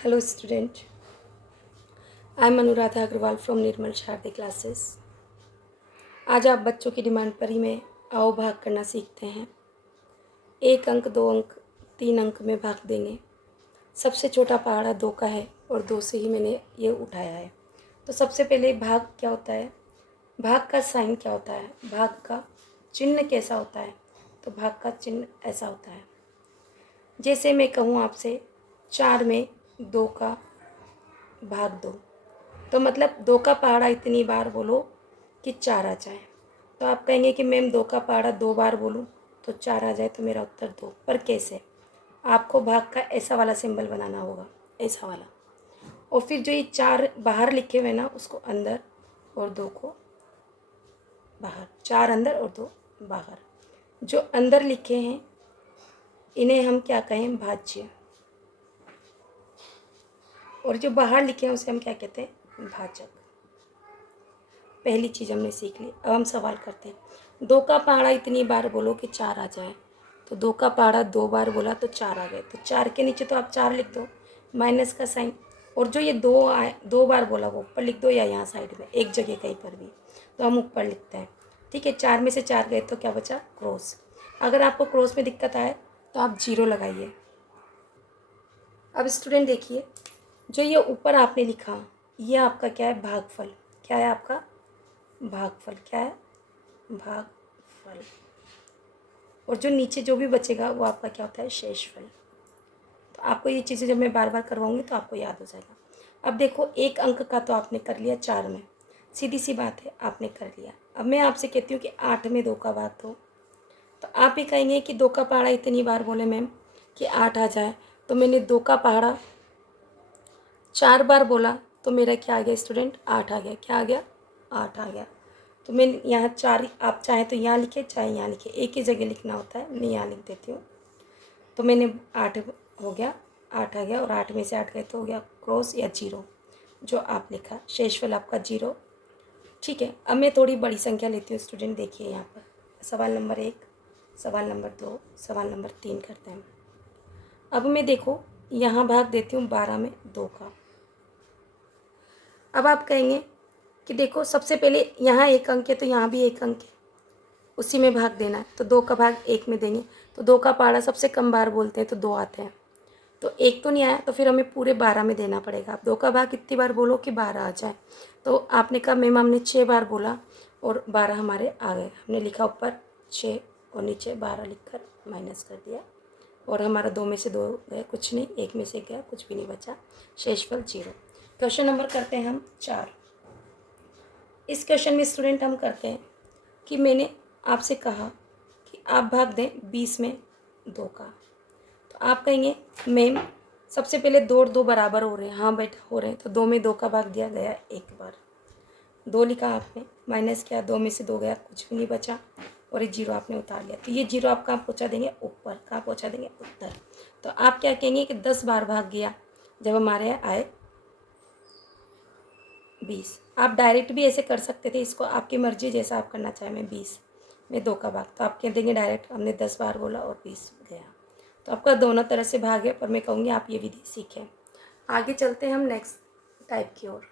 Hello student, I am Anuradha Agrawal from Nirmal Shardi classes. आज आप बच्चों की डिमांड पर ही मैं आओ भाग करना सीखते हैं। 1 अंक 2 अंक 3 अंक में भाग देंगे। सबसे छोटा पहाड़ा 2 का है और 2 से ही मैंने ये उठाया है। तो सबसे पहले भाग क्या होता है, भाग का साइन क्या होता है, भाग का चिन्ह कैसा होता है। तो भाग का चिन्ह ऐसा होता है, जैसे मैं कहूँ आपसे 4 में 2 का भाग दो, तो मतलब 2 का पहाड़ा इतनी बार बोलो कि 4 आ जाए। तो आप कहेंगे कि मैम 2 का पहाड़ा 2 बार बोलूँ तो 4 आ जाए, तो मेरा उत्तर 2। पर कैसे, आपको भाग का ऐसा वाला सिंबल बनाना होगा, ऐसा वाला। और फिर जो ये 4 बाहर लिखे हुए ना, उसको अंदर और 2 को बाहर। 4 अंदर और 2 बाहर। जो अंदर लिखे हैं इन्हें हम क्या कहें, भाज्य। और जो बाहर लिखे हैं उसे हम क्या कहते हैं, भाजक। पहली चीज़ हमने सीख ली। अब हम सवाल करते हैं। 2 का पहाड़ा इतनी बार बोलो कि 4 आ जाए। तो 2 का पहाड़ा 2 बार बोला तो 4 आ गए। तो 4 के नीचे तो आप 4 लिख दो, माइनस का साइन। और जो ये 2 आए, 2 बार बोला वो ऊपर लिख दो या यहाँ साइड में, एक जगह कहीं पर भी। तो हम ऊपर लिखते हैं, ठीक है। 4 में से 4 गए तो क्या बचा, क्रॉस। अगर आपको क्रॉस में दिक्कत आए तो आप 0 लगाइए। अब स्टूडेंट देखिए, जो ये ऊपर आपने लिखा ये आपका क्या है, भागफल। क्या है आपका, भागफल। क्या है, भागफल। और जो नीचे जो भी बचेगा वो आपका क्या होता है, शेषफल। तो आपको ये चीज़ें जब मैं बार बार करवाऊंगी तो आपको याद हो जाएगा। अब देखो 1 अंक का तो आपने कर लिया 4 में, सीधी सी बात है, आपने कर लिया। अब मैं आपसे कहती हूँ कि 8 में 2 का भाग दो। तो आप ही कहेंगे कि 2 का पहाड़ा इतनी बार बोले मैम कि 8 आ जाए। तो मैंने 2 का पहाड़ा 4 बार बोला तो मेरा क्या आ गया स्टूडेंट, 8 आ गया। क्या आ गया, 8 आ गया। तो मैं यहाँ 4, आप चाहे तो यहाँ लिखे चाहे यहाँ लिखे, एक ही जगह लिखना होता है। मैं यहाँ लिख देती हूँ। तो मैंने 8 हो गया, 8 आ गया। और 8 में से 8 गए तो हो गया क्रॉस या 0, जो आप लिखा। शेषफल आपका 0, ठीक है। अब मैं थोड़ी बड़ी संख्या लेती हूँ स्टूडेंट। देखिए यहाँ पर सवाल नंबर 1, सवाल नंबर 2, सवाल नंबर 3 करते हैं। अब मैं देखो यहाँ भाग देती हूँ 12 में 2 का। अब आप कहेंगे कि देखो सबसे पहले यहाँ 1 अंक है तो यहाँ भी 1 अंक है, उसी में भाग देना है। तो 2 का भाग 1 में देंगे। तो 2 का पहाड़ा सबसे कम बार बोलते हैं तो 2 आते हैं। तो 1 तो नहीं आया, तो फिर हमें पूरे 12 में देना पड़ेगा। अब 2 का भाग कितनी बार बोलो कि 12 आ जाए। तो आपने कहा मैम हमने 6 बार बोला और 12 हमारे आ गए। हमने लिखा ऊपर 6 और नीचे 12 लिख कर माइनस कर दिया। और हमारा 2 में से 2 गए, कुछ नहीं। 1 में से गया, कुछ भी नहीं बचा। शेषफल 0। क्वेश्चन नंबर करते हैं हम 4। इस क्वेश्चन में स्टूडेंट हम करते हैं कि मैंने आपसे कहा कि आप भाग दें 20 में 2 का। तो आप कहेंगे मैम सबसे पहले 2 और 2 बराबर हो रहे हैं। हाँ बेटा हो रहे हैं। तो 2 में 2 का भाग दिया गया 1 बार, 2 लिखा आपने, माइनस किया, 2 में से 2 गया, कुछ भी नहीं बचा। और ये 0 आपने उतार लिया। तो ये 0 आप कहाँ पहुँचा देंगे, ऊपर। कहाँ पहुँचा देंगे, उत्तर। तो आप क्या कहेंगे कि 10 बार भाग गया जब हमारे यहाँ आए 20। आप डायरेक्ट भी ऐसे कर सकते थे, इसको आपकी मर्जी, जैसा आप करना चाहें। मैं 20 में 2 का भाग, तो आप कह देंगे डायरेक्ट हमने 10 बार बोला और 20 गया। तो आपका दोनों तरह से भाग है, पर मैं कहूँगी आप ये विधि सीखें। आगे चलते हैं हम नेक्स्ट टाइप की ओर।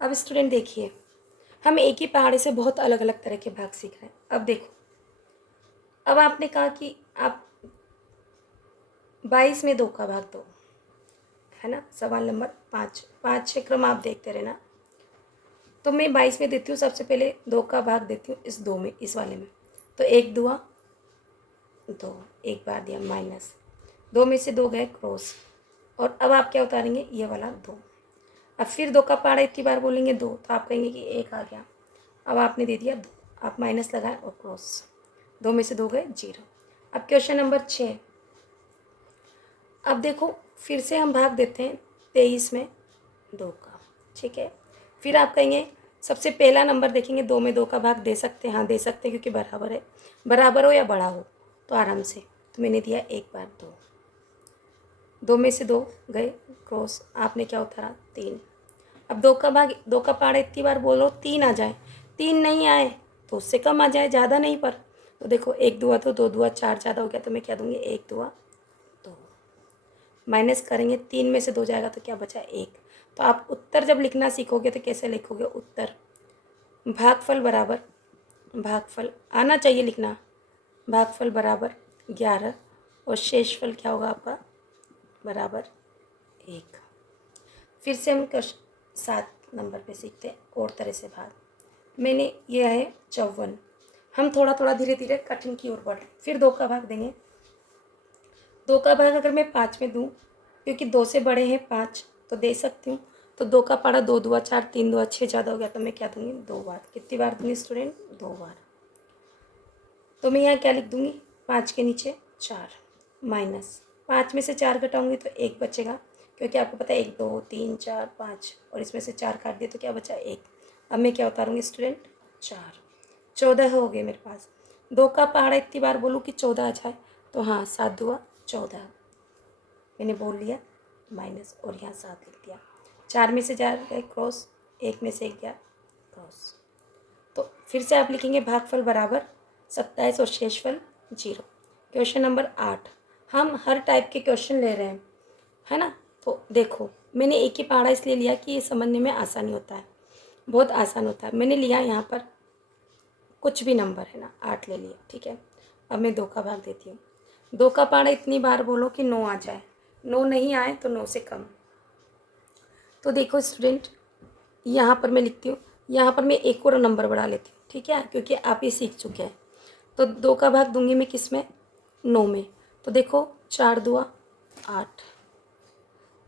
अब स्टूडेंट देखिए, हम एक ही पहाड़े से बहुत अलग अलग तरह के भाग सीख रहे हैं। अब देखो, अब आपने कहा कि आप 22 में 2 का भाग दो, है ना। सवाल नंबर 5, 5-6 क्रम आप देखते रहना। तो मैं 22 में देती हूँ। सबसे पहले 2 का भाग देती हूँ इस 2 में, इस वाले में। तो 1 2 2, 1 बार दिया माइनस, 2 में से 2 गए क्रॉस। और अब आप क्या उतारेंगे, ये वाला 2। अब फिर 2 का पहाड़ा इतनी बार बोलेंगे 2, तो आप कहेंगे कि 1 आ गया। अब आपने दे दिया 2, आप माइनस लगाए और क्रॉस, 2 में से 2 गए 0। अब क्वेश्चन नंबर 6। अब देखो फिर से हम भाग देते हैं 23 में 2 का, ठीक है। फिर आप कहेंगे सबसे पहला नंबर देखेंगे, 2 में 2 का भाग दे सकते हैं। हाँ दे सकते हैं, क्योंकि बराबर है। बराबर हो या बड़ा हो तो आराम से। तो मैंने दिया 1 बार 2, 2 में से 2 गए क्रॉस, आपने क्या उतारा 3। अब 2 का भाग, 2 का पहाड़ा इतनी बार बोलो 3 आ जाए, 3 नहीं आए तो उससे कम आ जाए, ज़्यादा नहीं पर। तो देखो 1 दुआ तो 2 दुआ 4 ज़्यादा हो गया, तो मैं क्या दूँगी 1 दुआ 2। माइनस करेंगे, 3 में से 2 जाएगा तो क्या बचा 1। तो आप उत्तर जब लिखना सीखोगे तो कैसे लिखोगे, उत्तर भागफल बराबर, भागफल आना चाहिए लिखना, भागफल बराबर 11 और शेषफल क्या होगा आपका बराबर 1। फिर से हम क्वेश्चन 7 नंबर पे सीखते हैं और तरह से भाग। मैंने यह है 54, हम थोड़ा थोड़ा धीरे धीरे कठिन की ओर बढ़ रहे हैं। फिर 2 का भाग देंगे, 2 का भाग अगर मैं 5 में दूँ, क्योंकि 2 से बड़े हैं 5 तो दे सकती हूँ। तो 2 का पारा 2 दुआ 4, 3 दुआ 6 ज़्यादा हो गया तो मैं क्या दूंगी 2 बार। कितनी बार दूंगी स्टूडेंट, 2 बार। तो मैं यहाँ क्या लिख दूंगी, 5 के नीचे 4 माइनस 5 में से 4 घटाऊंगी तो 1 बचेगा, क्योंकि आपको पता है 1 2 3 4 5 और इसमें से 4 काट दिए तो क्या बचा 1। अब मैं क्या उतारूंगी स्टूडेंट 4, 14 हो गए मेरे पास। 2 का पहाड़ा इतनी बार बोलूँ कि 14 आ जाए, तो हाँ 7 दुआ 14 मैंने बोल लिया माइनस और यहाँ 7 लिख दिया। 4 में से 4 गए क्रॉस, 1 में से 1 गया क्रॉस। तो फिर से आप लिखेंगे भागफल बराबर 27 और शेषफल 0। क्वेश्चन नंबर 8, हम हर टाइप के क्वेश्चन ले रहे हैं, है ना। तो देखो मैंने एक ही पहाड़ा इसलिए लिया कि ये समझने में आसानी होता है, बहुत आसान होता है। मैंने लिया यहाँ पर कुछ भी नंबर है ना, 8 ले लिया, ठीक है। अब मैं 2 का भाग देती हूँ। 2 का पहाड़ा इतनी बार बोलो कि 9 आ जाए, 9 नहीं आए तो 9 से कम। तो देखो स्टूडेंट यहाँ पर मैं लिखती हूँ, यहाँ पर मैं एक और नंबर बढ़ा लेती हूँ, ठीक है, क्योंकि आप ये सीख चुके हैं। तो 2 का भाग दूंगी मैं किस में, 9 में। तो देखो 4 दुआ 8,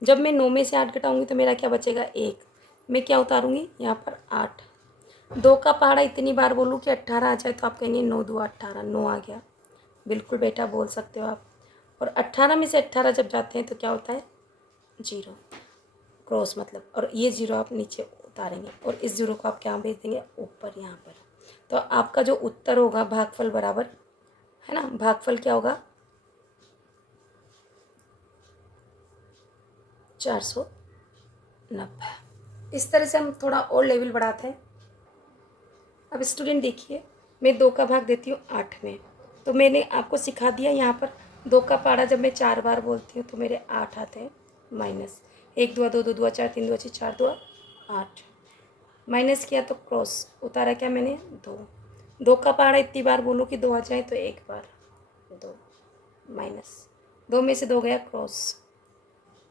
जब मैं 9 में से 8 घटाऊंगी तो मेरा क्या बचेगा 1। मैं क्या उतारूंगी यहाँ पर 8। 2 का पहाड़ा इतनी बार बोलूँ कि 18 आ जाए तो आप कहेंगे 9 दुआ 18, 9 आ गया। बिल्कुल बेटा बोल सकते हो आप। और 18 में से 18 जब जाते हैं तो क्या होता है 0, क्रॉस मतलब, और ये 0 आप नीचे उतारेंगे और इस 0 को आप क्या भेज देंगे ऊपर यहाँ पर। तो आपका जो उत्तर होगा भागफल बराबर, है ना, भागफल क्या होगा 490। इस तरह से हम थोड़ा और लेवल बढ़ाते हैं। अब स्टूडेंट देखिए, मैं 2 का भाग देती हूँ 8 में। तो मैंने आपको सिखा दिया यहाँ पर 2 का पहाड़ा जब मैं 4 बार बोलती हूँ तो मेरे 8 आते हैं माइनस, 1 दुआ 2 2 दुआ 4 3 दुआ 6 4 दुआ 8, माइनस किया तो क्रॉस उतारा क्या मैंने 2। 2 का पहाड़ा इतनी बार बोलो कि 2 आ जाए तो 1 बार 2 माइनस, 2 में से 2 गया क्रॉस,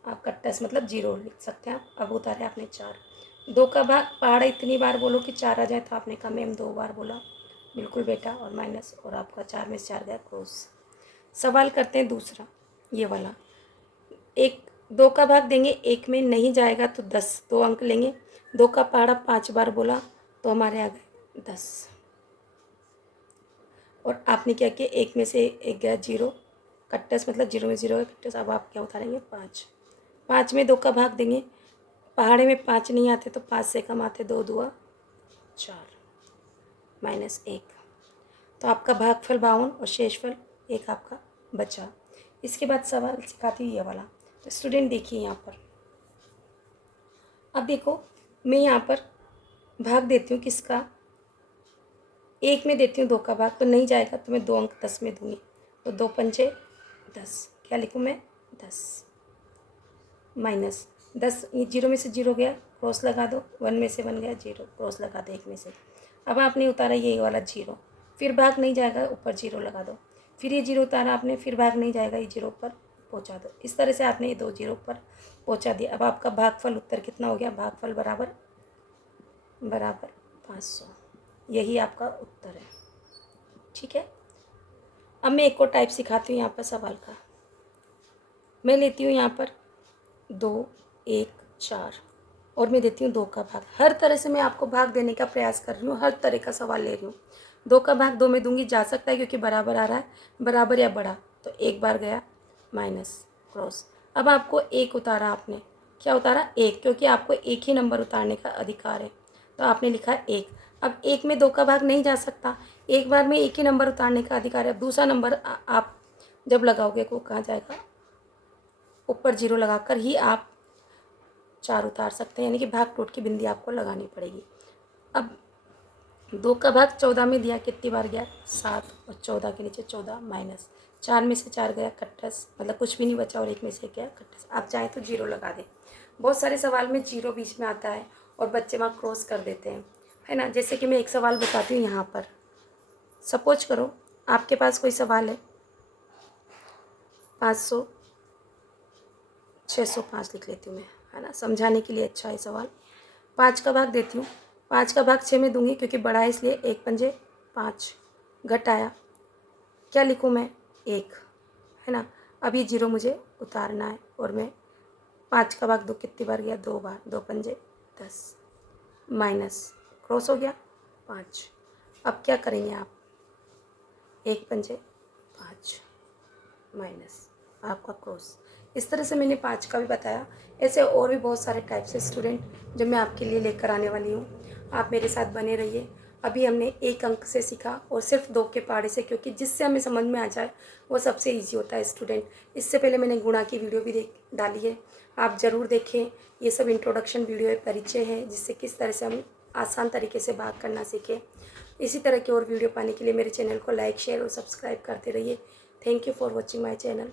आप कट्टस मतलब 0 लिख सकते हैं आप। अब उतारे आपने 4। 2 का भाग पहाड़ा इतनी बार बोलो कि 4 आ जाए तो आपने कहा मैम 2 बार बोला, बिल्कुल बेटा, और माइनस, और आपका 4 में से 4 गया क्रॉस। सवाल करते हैं दूसरा, ये वाला। 2 का भाग देंगे 1 में, नहीं जाएगा तो 10, 2 अंक लेंगे। 2 का पहाड़ा 5 बार बोला तो हमारे आ गए 10, और आपने क्या किया 1 में से 1 गया 0, कट्टस मतलब 0 में 0 है कट्टस। अब आप क्या उतारेंगे 5, 5 में 2 का भाग देंगे, पहाड़े में 5 नहीं आते तो 5 से कम आते, 2 दुआ 4 माइनस 1। तो आपका भागफल 52 और शेषफल 1 आपका बचा। इसके बाद सवाल सिखाती हूँ ये वाला। तो स्टूडेंट देखिए यहाँ पर, अब देखो मैं यहाँ पर भाग देती हूँ किसका, 1 में देती हूँ 2 का भाग, तो नहीं जाएगा तो मैं 2 अंक 10 में दूंगी। तो 2 पंचे 10, क्या लिखूँ मैं 10 माइनस 10, ये 0 में से 0 गया क्रॉस लगा दो, 1 में से 1 गया 0 क्रॉस लगा दो 1 में से। अब आपने उतारा ये वाला 0, फिर भाग नहीं जाएगा ऊपर 0 लगा दो, फिर ये 0 उतारा आपने, फिर भाग नहीं जाएगा ये 0 ऊपर पहुँचा दो। इस तरह से आपने ये 2 0 ऊपर पहुँचा दिया। अब आपका भागफल उत्तर कितना हो गया, भागफल बराबर 500, यही आपका उत्तर है, ठीक है। अब मैं एक और टाइप सिखाती हूँ यहाँ पर सवाल का। मैं लेती हूँ यहाँ पर 2 1 4 और मैं देती हूँ 2 का भाग। हर तरह से मैं आपको भाग देने का प्रयास कर रही हूँ, हर तरह का सवाल ले रही हूँ। 2 का भाग 2 में दूंगी, जा सकता है क्योंकि बराबर आ रहा है, बराबर या बड़ा, तो 1 बार गया माइनस क्रॉस। अब आपको 1 उतारा, आपने क्या उतारा 1, क्योंकि आपको एक ही नंबर उतारने का अधिकार है, तो आपने लिखा 1। अब 1 में 2 का भाग नहीं जा सकता, एक बार में एक ही नंबर उतारने का अधिकार है। अब दूसरा नंबर आप जब लगाओगे वो कहाँ जाएगा, ऊपर 0 लगाकर ही आप 4 उतार सकते हैं, यानी कि भाग टूट की बिंदी आपको लगानी पड़ेगी। अब 2 का भाग 14 में दिया, कितनी बार गया 7, और 14 के नीचे 14 माइनस 4 में से 4 गया खट्टस, मतलब कुछ भी नहीं बचा और 1 में से गया खट्टस। आप चाहें तो जीरो लगा दें। बहुत सारे सवाल में जीरो बीच में आता है और बच्चे वहाँ क्रॉस कर देते हैं, है ना। जैसे कि मैं एक सवाल बताती हूँ यहाँ पर। सपोज करो आपके पास कोई सवाल है 500 605 लिख लेती हूँ मैं, है ना, समझाने के लिए अच्छा है सवाल। 5 का भाग देती हूँ, 5 का भाग 6 में दूंगी क्योंकि बड़ा है इसलिए। 1 पंजे 5, घटाया क्या लिखूँ मैं 1, है ना। अब ये जीरो मुझे उतारना है और मैं 5 का भाग 2 कितनी बार गया 2 बार, 2 पंजे 10, माइनस क्रॉस हो गया 5। अब क्या करेंगे आप, 1 पंजे 5 माइनस आपका क्रॉस। इस तरह से मैंने 5 का भी बताया। ऐसे और भी बहुत सारे टाइप से स्टूडेंट जो मैं आपके लिए लेकर आने वाली हूँ। आप मेरे साथ बने रहिए। अभी हमने 1 अंक से सीखा और सिर्फ 2 के पहाड़े से, क्योंकि जिससे हमें समझ में आ जाए वो सबसे ईजी होता है स्टूडेंट। इससे पहले मैंने गुणा की वीडियो भी डाली है, आप ज़रूर देखें। ये सब इंट्रोडक्शन वीडियो है, परिचय है, जिससे किस तरह से हम आसान तरीके से भाग करना सीखें। इसी तरह की और वीडियो पाने के लिए मेरे चैनल को लाइक, शेयर और सब्सक्राइब करते रहिए। Thank you for watching my channel.